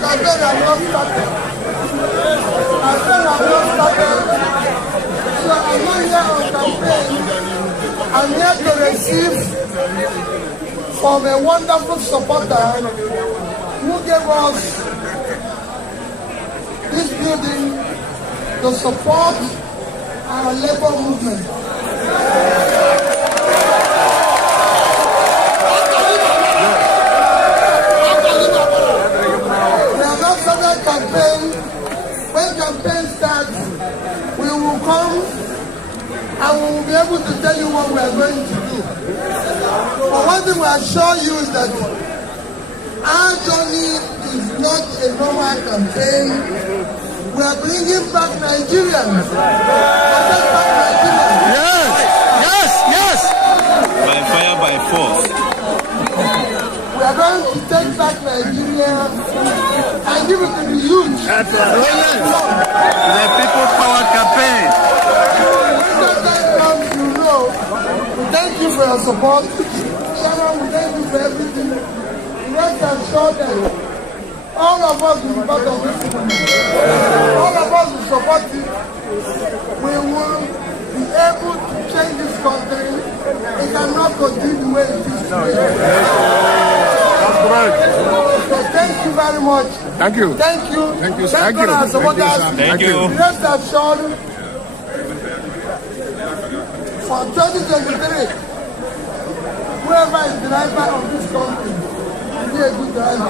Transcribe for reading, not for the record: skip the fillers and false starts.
campaign has not started. Campaign has not started. So I'm not here on campaign. I'm here to receive from a wonderful supporter who gave us this building to support our labor movement. We have not started campaign. When campaign starts, we will come and we will be able to tell you what we are going to do. But one thing we assure you is that our journey is not a normal campaign. We are bringing back Nigerians. Yes. By fire, by force. We are going to take back Nigeria and give it to the youth. That's right. The People's Power Campaign. When that time comes, you know, we thank you for your support. Chairman, we thank you for everything. Rest assured that all of us will be part of this. All of us will support it. We will be able to change this country. It cannot continue the way it is today. That's correct. So thank you very much. Thank you. Thank you. Thank you, sir. Thank you. Thank you. Rest assured, for 2023, whoever is the driver of this country will be a good driver.